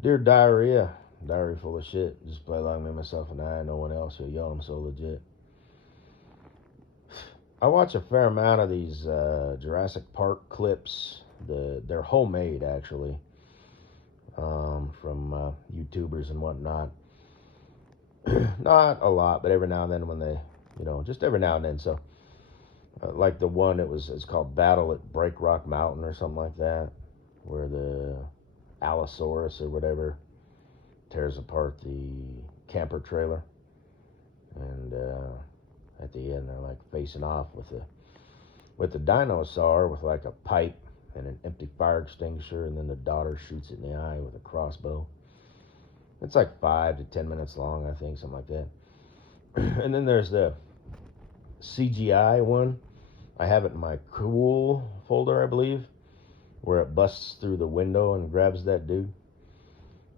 Dear Diarrhea, diary full of shit. Just play along me, myself, and I. No one else. Yo, I'm so legit. I watch a fair amount of these Jurassic Park clips. They're homemade actually, from YouTubers and whatnot. Not a lot, but every now and then when they, just every now and then. So, like the one it's called Battle at Break Rock Mountain or something like that, where the Allosaurus or whatever tears apart the camper trailer, and at the end they're like facing off with the dinosaur with like a pipe and an empty fire extinguisher, and then the daughter shoots it in the eye with a crossbow. It's like 5 to 10 minutes long, I think, something like that. And then there's the CGI one. I have it in my cool folder, I believe, where it busts through the window and grabs that dude.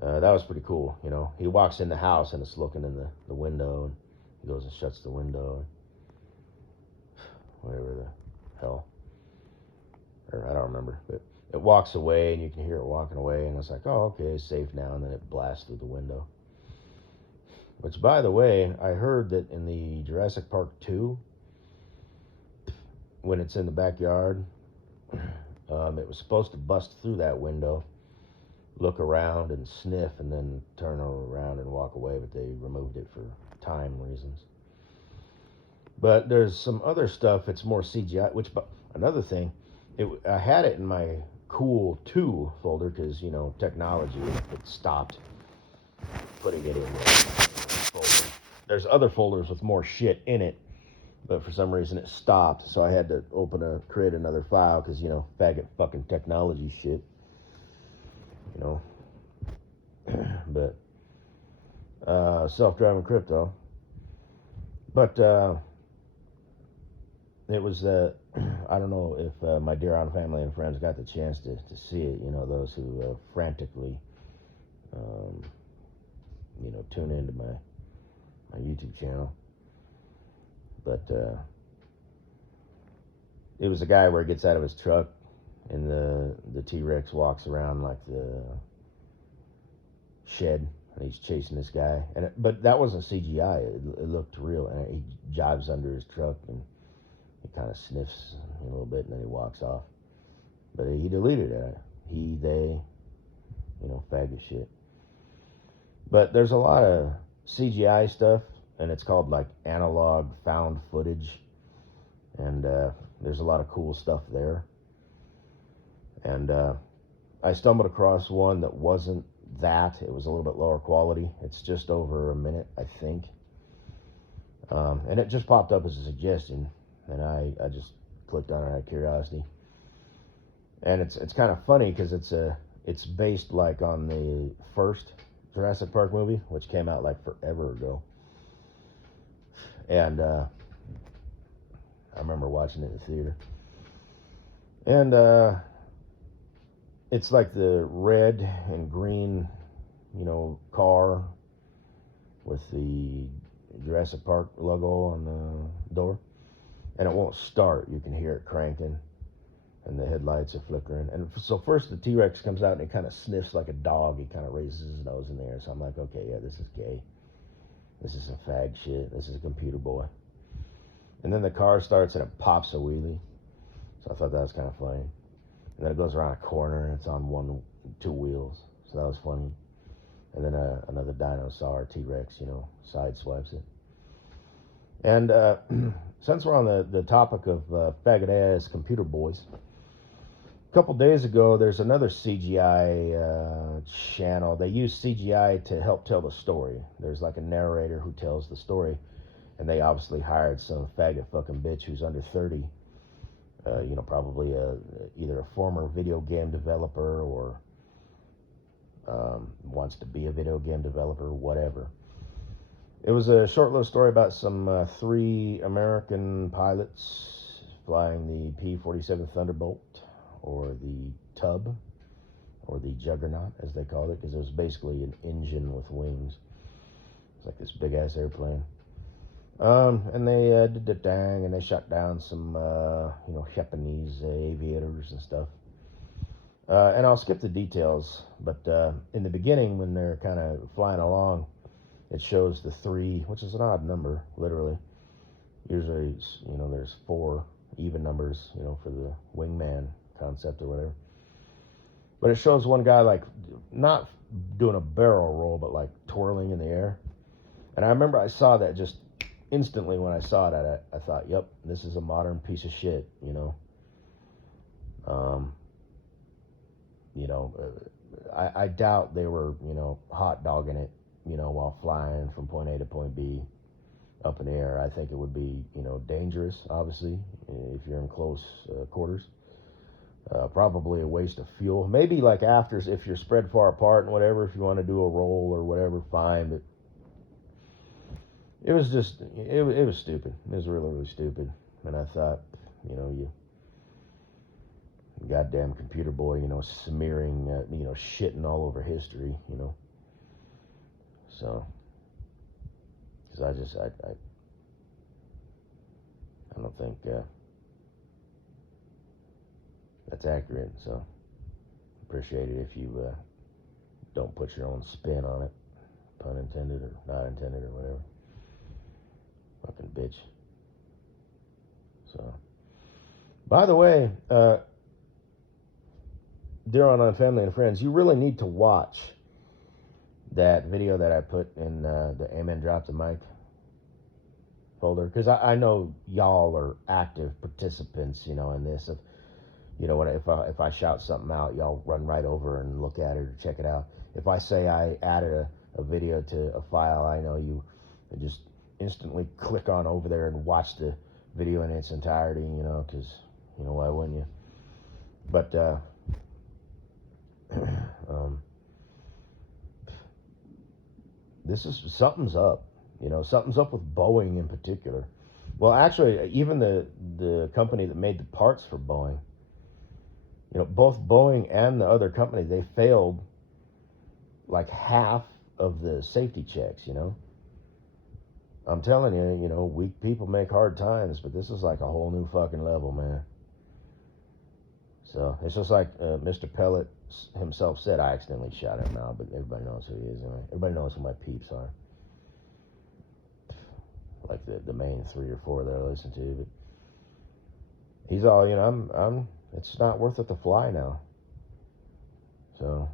That was pretty cool. He walks in the house and it's looking in the window, and he goes and shuts the window, whatever the hell. Or I don't remember, but it walks away and you can hear it walking away, and it's like, oh, okay, it's safe now, and then it blasts through the window. Which, by the way, I heard that in the Jurassic Park 2, when it's in the backyard, it was supposed to bust through that window, look around and sniff, and then turn around and walk away, but they removed it for time reasons. But there's some other stuff, it's more CGI, which, another thing, I had it in my Cool 2 folder because, technology, it stopped putting it in there. Folder. There's other folders with more shit in it, but for some reason it stopped, so I had to create another file because, faggot fucking technology shit, you know. But, self-driving crypto. But, it was, I don't know if my dear aunt, family, and friends got the chance to see it, those who frantically, um, tune into my YouTube channel. But it was a guy where he gets out of his truck and the T-Rex walks around like the shed, and he's chasing this guy. But that wasn't CGI. It looked real, and he jives under his truck and he kind of sniffs a little bit, and then he walks off. But he deleted it. They, faggot shit. But there's a lot of CGI stuff, and it's called like analog found footage, and there's a lot of cool stuff there. And I stumbled across one that wasn't that. It was a little bit lower quality. It's just over a minute, I think. And it just popped up as a suggestion, and I just clicked on it out of curiosity. And it's kind of funny because it's based like on the first Jurassic Park movie, which came out like forever ago. And I remember watching it in the theater. And it's like the red and green, car with the Jurassic Park logo on the door. And it won't start. You can hear it cranking, and the headlights are flickering. And so first the T-Rex comes out and he kind of sniffs like a dog. He kind of raises his nose in the air. So I'm like, okay, yeah, this is gay. This is some fag shit. This is a computer boy. And then the car starts and it pops a wheelie. So I thought that was kind of funny. And then it goes around a corner and it's on two wheels. So that was funny. And then another dinosaur, T-Rex, side swipes it. And since we're on the topic of faggot-ass computer boys, a couple days ago, there's another CGI channel. They use CGI to help tell the story. There's like a narrator who tells the story, and they obviously hired some faggot fucking bitch who's under 30. Probably either a former video game developer or wants to be a video game developer, whatever. It was a short little story about some 3 American pilots flying the P-47 Thunderbolt, or the Tub, or the Juggernaut, as they called it, because it was basically an engine with wings. It's like this big-ass airplane. And they did the dang, and they shot down some, Japanese aviators and stuff. And I'll skip the details, but in the beginning, when they're kind of flying along, it shows the 3, which is an odd number, literally. Usually, there's 4 even numbers, for the wingman concept or whatever. But it shows one guy, like, not doing a barrel roll, but, like, twirling in the air. And I remember I saw that just instantly when I saw it. I thought, yep, this is a modern piece of shit, Um, I doubt they were, hot dogging it, while flying from point A to point B up in the air. I think it would be, dangerous, obviously, if you're in close quarters. Probably a waste of fuel. Maybe like after, if you're spread far apart and whatever, if you want to do a roll or whatever, fine. But it was just, it was stupid. It was really, really stupid. And I thought, you goddamn computer boy, smearing, shitting all over history, So, because I don't think that's accurate. So, appreciate it if you don't put your own spin on it, pun intended or not intended or whatever. Fucking bitch. So, by the way, dear online family and friends, you really need to watch that video that I put in the Amen Drop the Mic folder, because I know y'all are active participants, in this. If I shout something out, y'all run right over and look at it or check it out. If I say I added a video to a file, I know you just instantly click on over there and watch the video in its entirety, because, why wouldn't you? But, something's up, something's up with Boeing in particular. Well, actually, even the company that made the parts for Boeing, both Boeing and the other company, they failed like half of the safety checks, I'm telling you, weak people make hard times, but this is like a whole new fucking level, man. So it's just like Mr. Pellet himself said. I accidentally shot him out, but everybody knows who he is. Anyway. Everybody knows who my peeps are. Like the main 3 or 4 that I listen to, but he's all, I'm. It's not worth it to fly now. So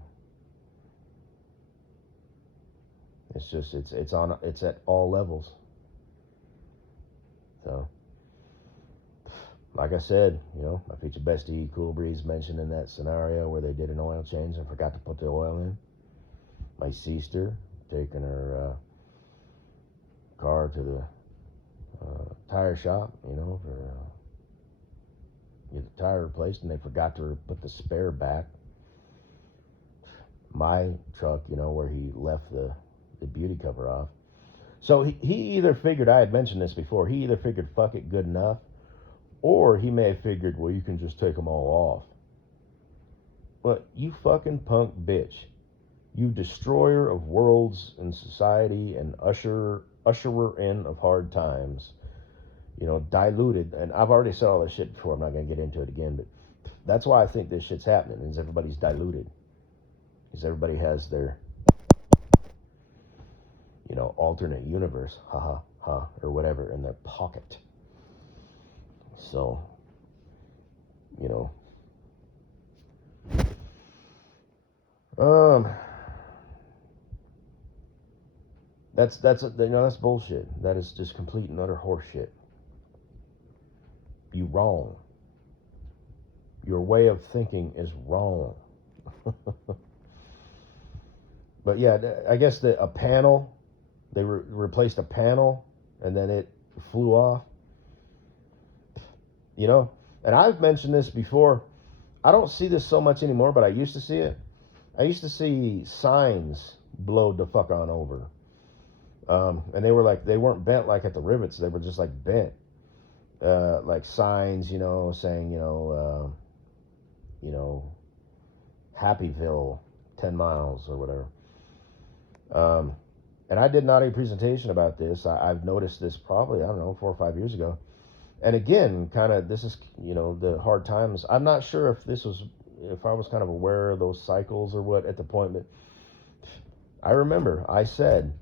it's just it's at all levels. So, like I said, my future bestie Cool Breeze mentioned in that scenario where they did an oil change and forgot to put the oil in. My sister taking her car to the tire shop, for get the tire replaced, and they forgot to put the spare back. My truck, where he left the beauty cover off. So he either figured, I had mentioned this before, he either figured fuck it, good enough, or he may have figured, well, you can just take them all off. But you fucking punk bitch. You destroyer of worlds and society and usherer in of hard times. Diluted. And I've already said all this shit before. I'm not going to get into it again. But that's why I think this shit's happening, is everybody's diluted. Because everybody has their, alternate universe, or whatever, in their pocket. So, that's bullshit. That is just complete and utter horseshit. You wrong. Your way of thinking is wrong. But yeah, I guess a panel, they replaced a panel, and then it flew off. And I've mentioned this before. I don't see this so much anymore, but I used to see it. I used to see signs blowed the fuck on over. And they weren't bent like at the rivets. They were just like bent. Like signs, saying, Happyville, 10 miles or whatever. And I did not a presentation about this. I've noticed this probably, 4 or 5 years ago. And again, kind of, this is, the hard times. I'm not sure if this was if I was kind of aware of those cycles or what at the point. But I remember I said,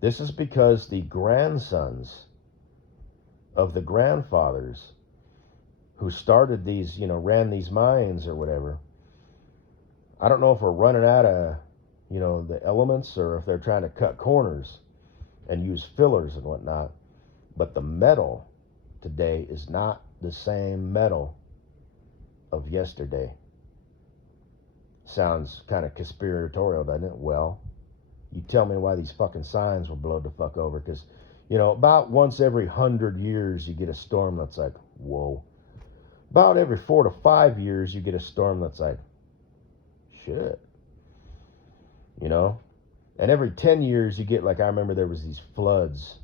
this is because the grandsons of the grandfathers who started these, ran these mines or whatever. I don't know if we're running out of, the elements, or if they're trying to cut corners and use fillers and whatnot. But the metal today is not the same metal of yesterday. Sounds kind of conspiratorial, doesn't it? Well, you tell me why these fucking signs were blown the fuck over. Because, about once every 100 years you get a storm that's like, whoa. About every 4 to 5 years you get a storm that's like, shit. And every 10 years you get, like, I remember there was these floods.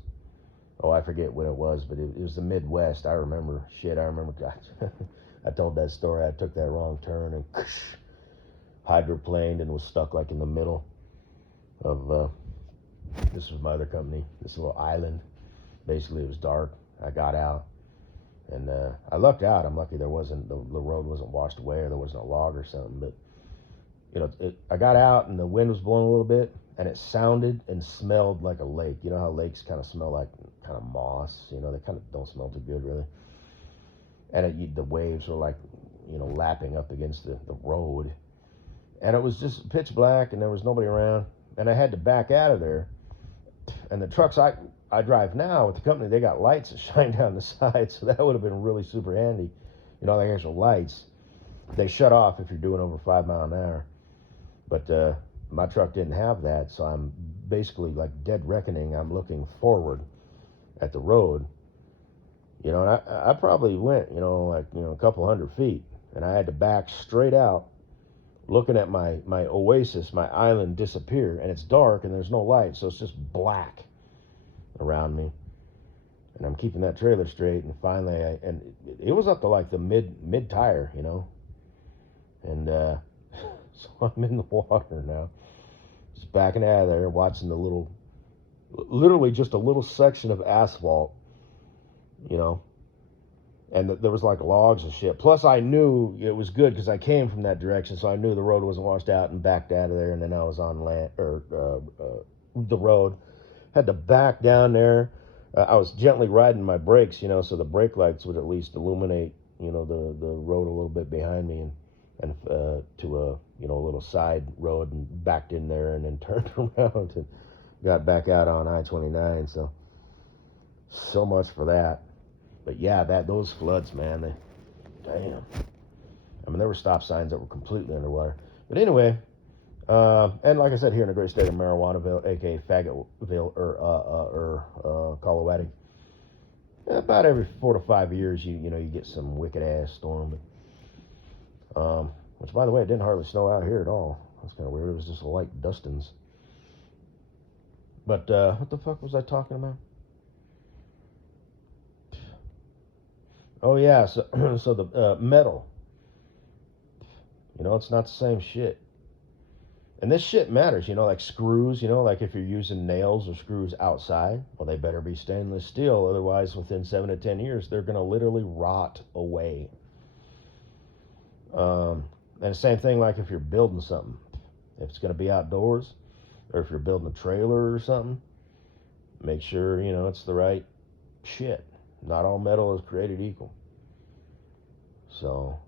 Oh, I forget what it was, but it was the Midwest. I remember. God. I told that story. I took that wrong turn and hydroplaned and was stuck like in the middle of, this was my other company, this little island. Basically, it was dark. I got out, and I lucked out. I'm lucky there wasn't, the road wasn't washed away, or there wasn't a log or something. But, I got out, and the wind was blowing a little bit, and it sounded and smelled like a lake. You know how lakes kind of smell like kind of moss? They kind of don't smell too good, really. And the waves were like, lapping up against the road. And it was just pitch black, and there was nobody around. And I had to back out of there. And the trucks I drive now with the company, they got lights that shine down the side, so that would have been really super handy. Like actual lights. They shut off if you're doing over 5 miles an hour. But my truck didn't have that, so I'm basically like dead reckoning. I'm looking forward at the road. And I probably went, a couple 100 feet, and I had to back straight out, looking at my oasis, my island disappear, and it's dark and there's no light, so it's just black around me. And I'm keeping that trailer straight, and finally, it was up to like the mid tire, and so I'm in the water now, just backing out of there, watching literally just a little section of asphalt, and there was like logs and shit. Plus, I knew it was good because I came from that direction, so I knew the road wasn't washed out, and backed out of there. And then I was on land, or the road. Had to back down there. I was gently riding my brakes, so the brake lights would at least illuminate, the road a little bit behind me, and to a a little side road, and backed in there, and then turned around and got back out on I-29. So much for that. But yeah, those floods, man, damn. I mean, there were stop signs that were completely underwater. But anyway, and like I said, here in the great state of Marijuanaville, aka Faggotville, or Colorado, about every 4 to 5 years, you get some wicked ass storm. Which, by the way, it didn't hardly snow out here at all. That's kind of weird. It was just light dustings. But what the fuck was I talking about? Oh yeah, so so the metal. It's not the same shit. And this shit matters, like screws, like if you're using nails or screws outside, well, they better be stainless steel. Otherwise, within 7 to 10 years, they're going to literally rot away. And the same thing, like if you're building something. If it's going to be outdoors, or if you're building a trailer or something, make sure, it's the right shit. Not all metal is created equal. So,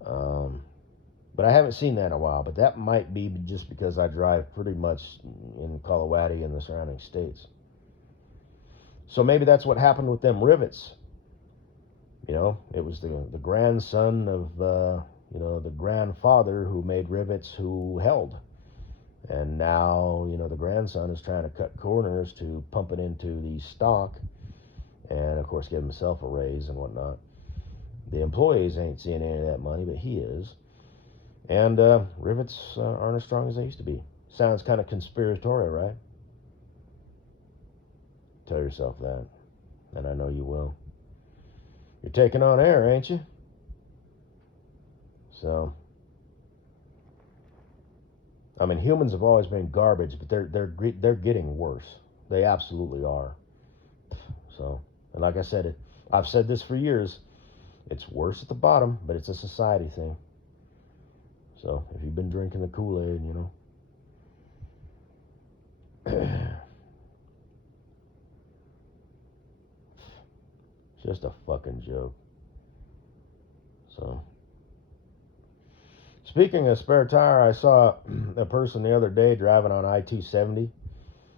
but I haven't seen that in a while. But that might be just because I drive pretty much in Colorado and the surrounding states. So maybe that's what happened with them rivets. It was the grandson of, the grandfather who made rivets who held. And now, the grandson is trying to cut corners to pump it into the stock, and of course give himself a raise and whatnot. The employees ain't seeing any of that money, but he is. And rivets aren't as strong as they used to be. Sounds kind of conspiratorial, right? Tell yourself that, and I know you will. You're taking on air, ain't you? So, I mean, humans have always been garbage, but they're getting worse. They absolutely are. So, and like I said, I've said this for years. It's worse at the bottom, but it's a society thing. So if you've been drinking the Kool-Aid, it's just a fucking joke. So, speaking of spare tire, I saw a person the other day driving on I-270,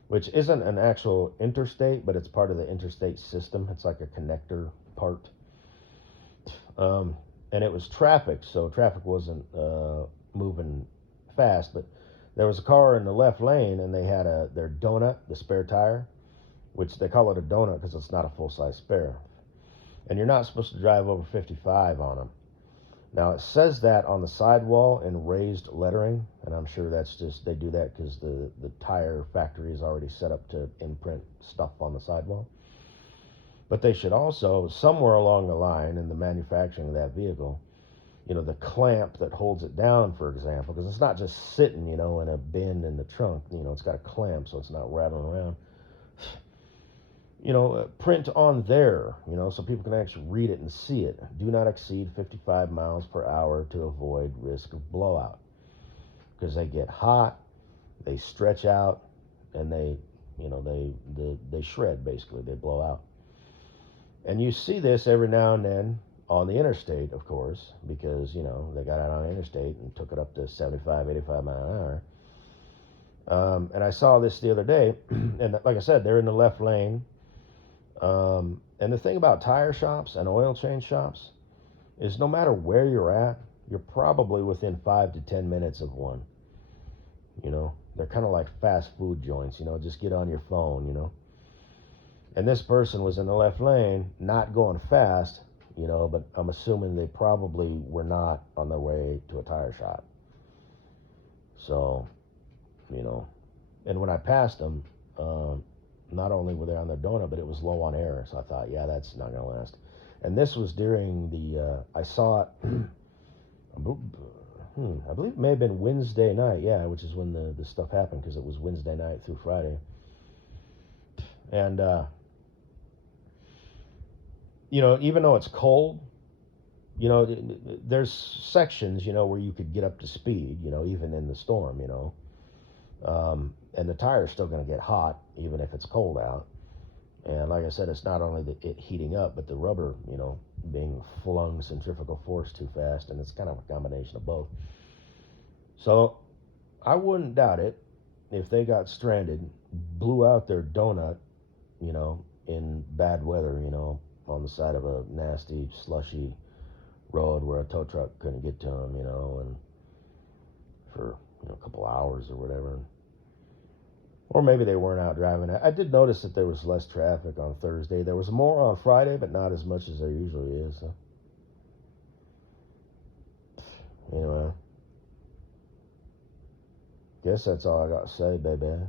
which isn't an actual interstate, but it's part of the interstate system. It's like a connector part. And it was traffic, so traffic wasn't moving fast, but there was a car in the left lane, and they had their donut, the spare tire, which they call it a donut because it's not a full-size spare. And you're not supposed to drive over 55 on them. Now, it says that on the sidewall in raised lettering, and I'm sure that's just, they do that because the tire factory is already set up to imprint stuff on the sidewall. But they should also, somewhere along the line in the manufacturing of that vehicle, the clamp that holds it down, for example, because it's not just sitting, in a bin in the trunk. It's got a clamp so it's not rattling around. Print on there, so people can actually read it and see it. Do not exceed 55 miles per hour to avoid risk of blowout. Because they get hot, they stretch out, and they shred, basically. They blow out. And you see this every now and then on the interstate, of course, because, they got out on the interstate and took it up to 75, 85 miles an hour. And I saw this the other day, and like I said, they're in the left lane. And the thing about tire shops and oil change shops is no matter where you're at, you're probably within 5 to 10 minutes of one. They're kind of like fast food joints, just get on your phone, And this person was in the left lane, not going fast, but I'm assuming they probably were not on their way to a tire shop. So, and when I passed them, not only were they on their donut, but it was low on air. So I thought, yeah, that's not going to last. And this was during I saw it, I believe it may have been Wednesday night, yeah, which is when the stuff happened, because it was Wednesday night through Friday. And, even though it's cold, there's sections, where you could get up to speed, even in the storm, and the tire's still going to get hot, even if it's cold out. And like I said, it's not only it heating up, but the rubber, being flung centrifugal force too fast, and it's kind of a combination of both. So I wouldn't doubt it if they got stranded, blew out their donut, in bad weather, on the side of a nasty, slushy road where a tow truck couldn't get to them, and for a couple hours or whatever. Or maybe they weren't out driving. I did notice that there was less traffic on Thursday. There was more on Friday, but not as much as there usually is. So. Anyway, guess that's all I got to say, baby.